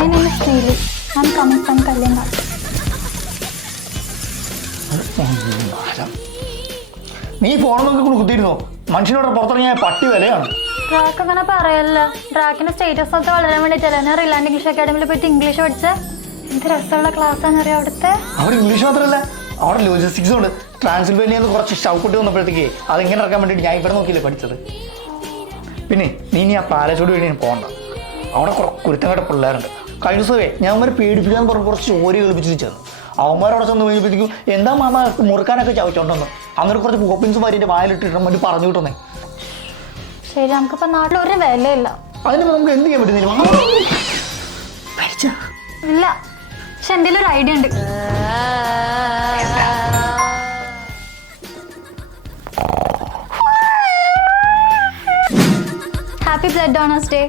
My name is Neeli. I'm coming from Kalyangar. നീ phone നോക്കി കുത്തിയിരുന്നോ? മനുഷ്യനോട് പുറത്തിറങ്ങിയ പട്ടി വിലയാണ്. ഡ്രാക്ക് അങ്ങനെ പറയല്ലോ. ഡ്രാക്കിന്റെ സ്റ്റേറ്റസ് ഒക്കെ വളരാൻ വേണ്ടിയിട്ടല്ലേ ഞാൻ റിലാൻഡ് ഇംഗ്ലീഷ് അക്കാഡമിയിൽ പോയിട്ട് ഇംഗ്ലീഷ് പഠിച്ചത്. എന്ത് രസമുള്ള ക്ലാസ് ആണെന്നറിയാം അവിടുത്തെ. അവിടെ ഇംഗ്ലീഷ് മാത്രമല്ല, അവിടെ ലോജിസ്റ്റിക്സും ഉണ്ട്. ട്രാൻസിൽവേനിയിൽ നിന്ന് കുറച്ച് ഷൗക്കുട്ടി വന്നപ്പോഴത്തേക്ക് അതെങ്ങനെ ഇറക്കാൻ വേണ്ടിയിട്ട് ഞാൻ ഇവിടെ നോക്കിയില്ലേ പഠിച്ചത്. പിന്നെ നീ ആ പാലച്ചോട് വേണ്ടി പോകണ്ട. അവിടെ കുരുത്തങ്ങടെ പിള്ളേരുണ്ട്. കഴിഞ്ഞ ദിവസമേ ഞാൻ അവന്മാരെ പേടിപ്പിക്കാൻ പറഞ്ഞ് കുറച്ച് ചോരി കളിപ്പിച്ചിട്ട് ചെന്നു. അവന്മാരവിടെ ചെന്ന് കഴിഞ്ഞപ്പോഴത്തേക്കും എന്താ മാമ മുറുക്കാനൊക്കെ ചവച്ചോണ്ടെന്ന് അങ്ങനെ കുറച്ച് കോപ്പിൻസ് മാരിൻ്റെ വായിലിട്ടിട്ട് വേണ്ടി പറഞ്ഞു കിട്ടുന്നേ. ശരി, നമുക്കിപ്പോ നാട്ടിലൊരു വിലയില്ല. അതിനിപ്പോൾ നമുക്ക് എന്ത് ചെയ്യാൻ പറ്റുന്നില്ല ഇല്ല, പക്ഷെ എന്തെങ്കിലും ഒരു ഐഡിയ ഉണ്ട്. Happy blood donors day.